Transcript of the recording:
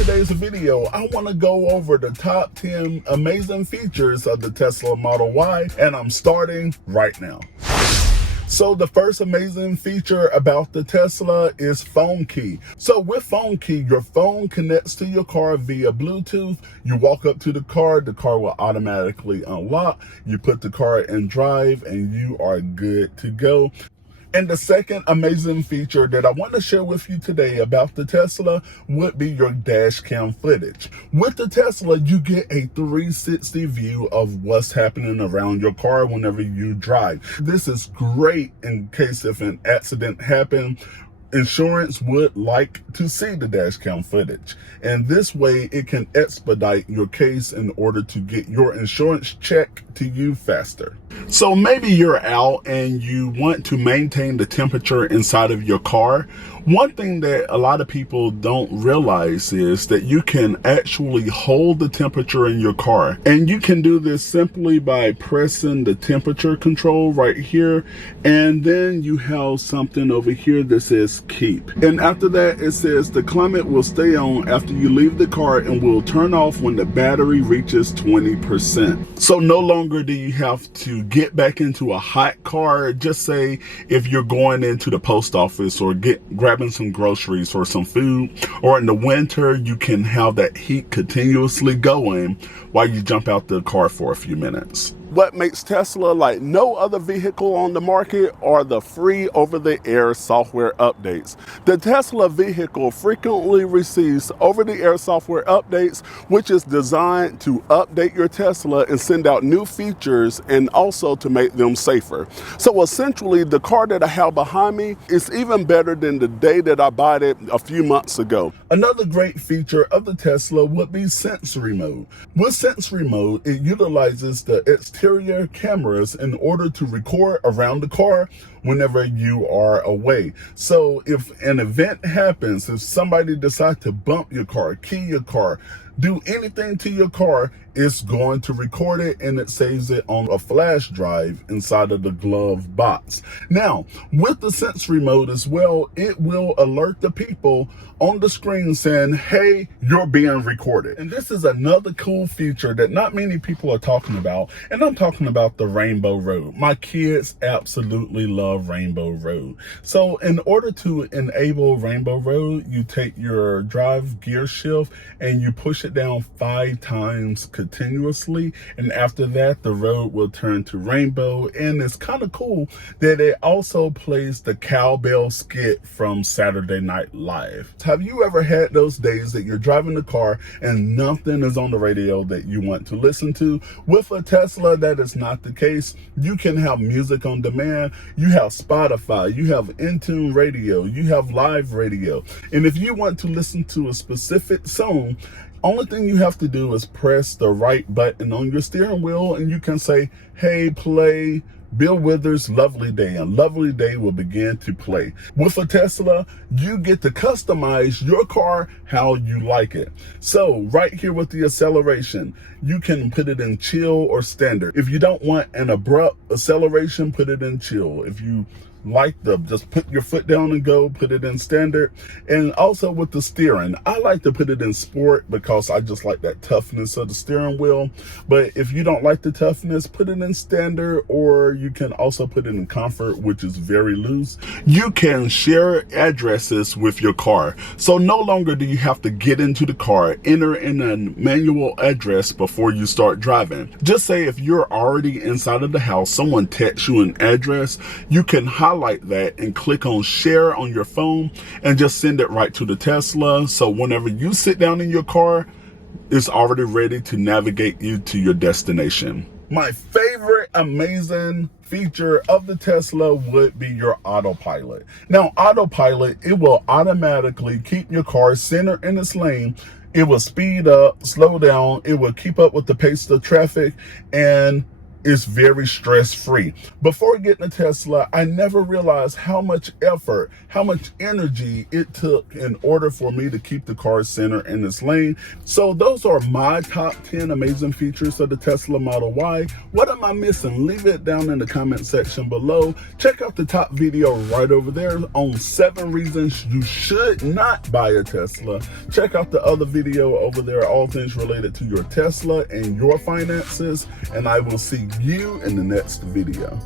today's video, I want to go over the top 10 amazing features of the Tesla Model Y, and I'm starting right now. So the first amazing feature about the Tesla is phone key. So with phone key, your phone connects to your car via Bluetooth. You walk up to the car will automatically unlock. You put the car in drive and you are good to go. And the second amazing feature that I want to share with you today about the Tesla would be your dash cam footage. With the Tesla, you get a 360 view of what's happening around your car whenever you drive. This is great in case if an accident happened. Insurance would like to see the dash cam footage, and this way it can expedite your case in order to get your insurance check to you faster. So maybe you're out and you want to maintain the temperature inside of your car. One thing that a lot of people don't realize is that you can actually hold the temperature in your car, and you can do this simply by pressing the temperature control right here, and then you have something over here that says keep, and after that it says the climate will stay on after you leave the car and will turn off when the battery reaches 20%. So no longer do you have to get back into a hot car. Just say if you're going into the post office or grabbing some groceries or some food, or in the winter you can have that heat continuously going while you jump out the car for a few minutes. What makes Tesla like no other vehicle on the market are the free over-the-air software updates. The Tesla vehicle frequently receives over-the-air software updates, which is designed to update your Tesla and send out new features and also to make them safer. So essentially, the car that I have behind me is even better than the day that I bought it a few months ago. Another great feature of the Tesla would be sensory mode. With sensory mode, it utilizes the exterior cameras in order to record around the car whenever you are away. So if an event happens, if somebody decides to bump your car, key your car, do anything to your car, it's going to record it and it saves it on a flash drive inside of the glove box. Now, with the sensory mode as well, it will alert the people on the screen saying, hey, you're being recorded. And this is another cool feature that not many people are talking about, and I'm talking about the Rainbow Road. My kids absolutely love Rainbow Road. So in order to enable Rainbow Road, you take your drive gear shift and you push it down 5 times continuously, and after that the road will turn to rainbow. And it's kind of cool that it also plays the cowbell skit from Saturday Night Live. Have you ever had those days that you're driving the car and nothing is on the radio that you want to listen to? With a Tesla, that is not the case. You can have music on demand, you have Spotify, you have in-tune radio, you have live radio, and if you want to listen to a specific song, only thing you have to do is press the right button on your steering wheel and you can say, hey, play Bill Withers' Lovely Day, and Lovely Day will begin to play. With a Tesla, you get to customize your car how you like it. So right here with the acceleration, you can put it in chill or standard. If you don't want an abrupt acceleration, put it in chill. If you like just put your foot down and go, put it in standard. And also with the steering, I like to put it in sport because I just like that toughness of the steering wheel. But if you don't like the toughness, put it in standard, or you can also put it in comfort, which is very loose. You can share addresses with your car. So no longer do you have to get into the car, enter in a manual address before you start driving. Just say if you're already inside of the house, someone texts you an address, you can highlight that and click on share on your phone and just send it right to the Tesla. So whenever you sit down in your car, it's already ready to navigate you to your destination. My favorite amazing feature of the Tesla would be your autopilot. Now, autopilot, it will automatically keep your car centered in its lane. It will speed up, slow down, it will keep up with the pace of traffic, and It's very stress-free. Before getting a Tesla, I never realized how much effort, how much energy it took in order for me to keep the car centered in its lane. So those are my top 10 amazing features of the Tesla Model Y. What am I missing? Leave it down in the comment section below. Check out the top video right over there on 7 reasons you should not buy a Tesla. Check out the other video over there, all things related to your Tesla and your finances. And I will see you in the next video.